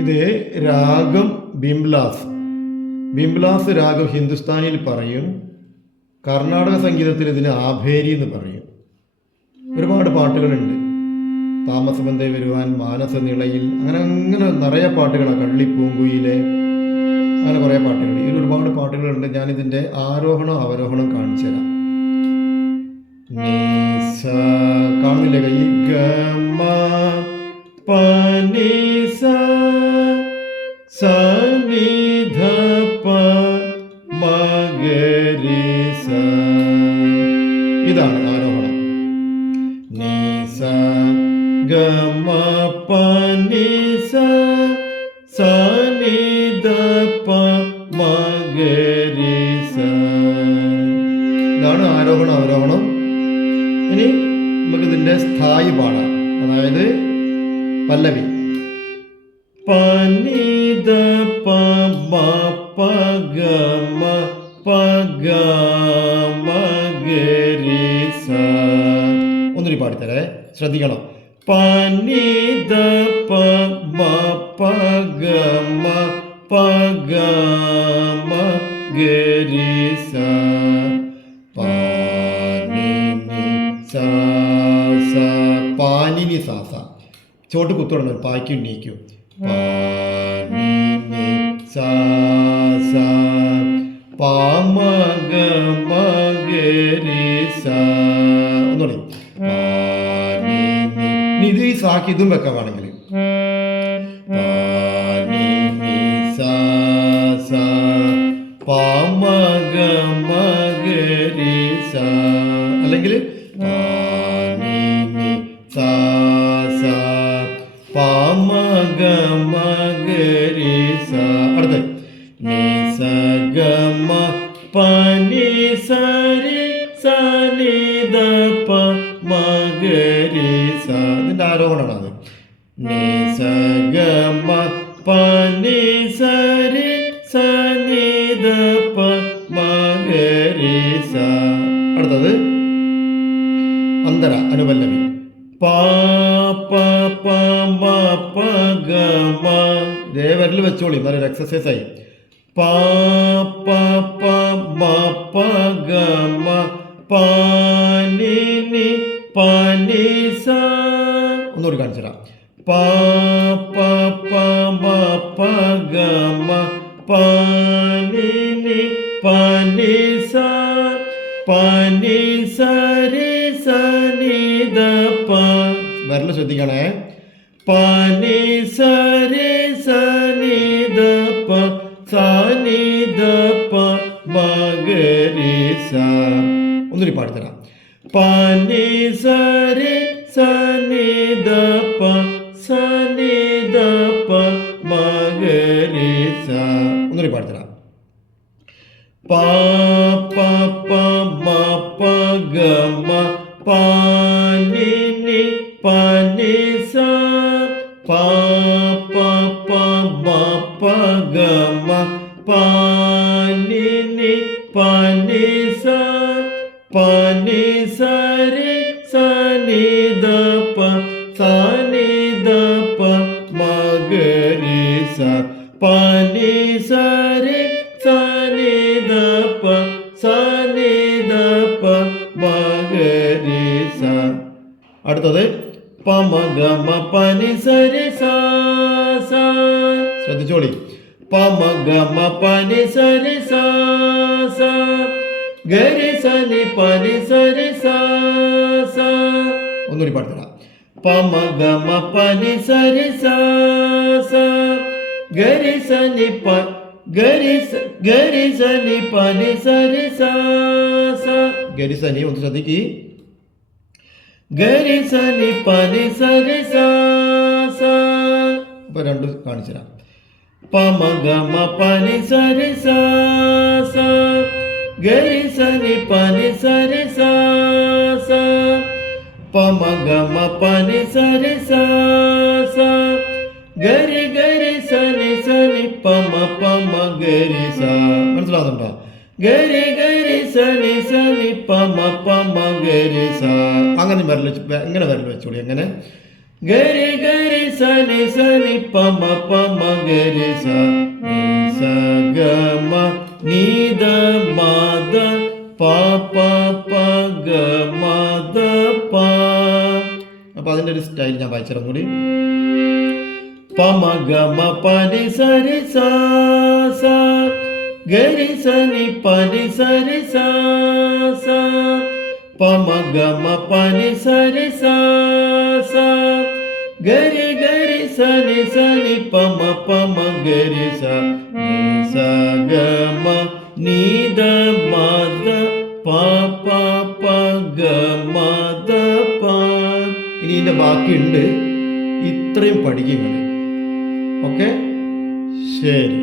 ഇത് രാഗം ബിംബ്ലാസ്. ബിംബ്ലാസ് രാഗം ഹിന്ദുസ്ഥാനിയിൽ പറയും. കർണാടക സംഗീതത്തിൽ ഇതിന് ആഭേരി എന്ന് പറയും. ഒരുപാട് പാട്ടുകളുണ്ട്. താമസബന്ധേ വരുവാൻ, മാനസ നിളയിൽ, അങ്ങനെ നിറയെ പാട്ടുകളാണ്. കള്ളിപ്പൂങ്കുയിലെ, അങ്ങനെ കുറേ പാട്ടുകൾ. ഇതിൽ ഒരുപാട് പാട്ടുകളുണ്ട്. ഞാനിതിൻ്റെ ആരോഹണം അവരോഹണം കാണിച്ചു തരാം. കാണുന്നില്ലേ കൈ? ഗമ പനി സനി ധ പ മഗരി സ. ഇതാണ് ആരോഹണം. നി സ ഗമ പനി സനി ധ പ മഗരി സ. ഇതാണ് ആരോഹണം അവരോഹണം. ഇനി നമുക്കിതിൻ്റെ സ്ഥായി പാടാം. അതായത് പല്ലവി. പനിത പ മ പ ഗ മ പ ഗ മ ഗരി സ. ഒന്നുകൂടി പാടിത്തരേ, ശ്രദ്ധിക്കണം. പനിത പ മ പ ഗ മ പ ഗ മ ഗരി സ. പാനിനി സാസ. ചോട്ട് കുത്തുടണം, പായ്ക്കും നീക്കും. പാനിനി സാസ പാമഗ മഗരി സ. ഒന്നുകൂടി. പാനിനി. ഇത് ഈ സാക്ക് ഇതും വെക്കാൻ വേണമെങ്കിൽ പാനിനി സാസ പാമഗ മഗരി സ. അല്ലെങ്കിൽ പാനിനി സാസ പാമഗ മഗരി സ. അടുത്ത് നി സ ഗ മ പനി സരി സനി ധ പ മഗരി സ. ഇതിൻ്റെ ആരോഹണമാണ് അത്. നി സ ഗ മ പനി സരി സനി ധ പ മഗരി സ. അടുത്തത് അന്തര അനുപല്ലവി. പ പ പ മ പ ഗ മ. ഇതേ വിരൽ വെച്ചോളി, നല്ലൊരു എക്സസൈസ് ആയി. പ പ പ മ പ ഗ മ പനി നി പനി സ. ഒന്നുകൂടി കാണിച്ചു തരാം. പ പ പ മ പ ഗ മ പനി നി പനി സ പനി സരി സനി ധ പ. വിരൽ ശ്രദ്ധിക്കണേ. പനി സരി സനി ധ പ സനി ധ പ മഗരി സ. ഒന്നുകൂടി പാടിത്തരാം. പനി സരി സനി ധ പ സനി ധ പ മഗരി സ. ഒന്നുകൂടി പാടിത്തരാം. പ പ പ മ പ ഗ മ പനി നി പനി സ പ പ പ മ പ ഗ മ പനി നി പനി സ പനി സരി സനി ധ പ സനി ധ പ മഗരി സ. പനി സരി സനി ധ പ സനി ധ പ മഗരി സ. അടുത്തത് പമ ഗ മ പനി സരി സ സ. ശ്രദ്ധിച്ചോളി. പമ ഗ മ പനി സരി സ സ ഗരി സനി പനി സരി സ സ. ഒന്നുകൂടി പാടിത്തരാം. പമ ഗ മ പനി സരി സ സ ഗരി സനി പ ഗരി സനി പനി സരി സ സ. ഗരി സനി ഒന്ന് ശ്രദ്ധിക്ക്. ഗരി സനി പനി സരി സ സ. ഇപ്പൊ രണ്ട് കാണിച്ചു തരാം. പമ ഗ മ പനി സരി സ സ ഗരി സനി പനി സരി സ സ. പമ ഗ മ പനി സരി സ സ ഗരി ഗരി സനി സനി പമ പമ ഗരി സ. മനസ്സിലാകുന്നുണ്ടോ? ഗരി ഗരി സനി സനി പമ പമ ഗരി സ. അങ്ങനെ വിരൽ ഇങ്ങനെ വിരൽ വെച്ചോളി. അങ്ങനെ ഗരി ഗരി സനി സനി പമ പമ ഗരി സ നീ സ ഗ മ നീ ദ മ ദ പ പ പ ഗ മ ദ പ. അപ്പോൾ അതിൻ്റെ ഒരു സ്റ്റൈൽ ഞാൻ വായിച്ചിരുന്നു കൂടി. പമ ഗ മ പനി സരി സ സ ഗരി സനി പനി സരി സ സ പമ ഗ മ പനി സരി സ സ ഗരി ഗരി സനി സനി പമ പമ ഗരി സ നീ സ ഗ മ നീ ദ മ ദ പ പ പ ഗ മ ദ പ. ഇനി ഇതിൻ്റെ ബാക്കിയുണ്ട്, ഇത്രയും പഠിക്കും. ഓക്കെ, ശരി.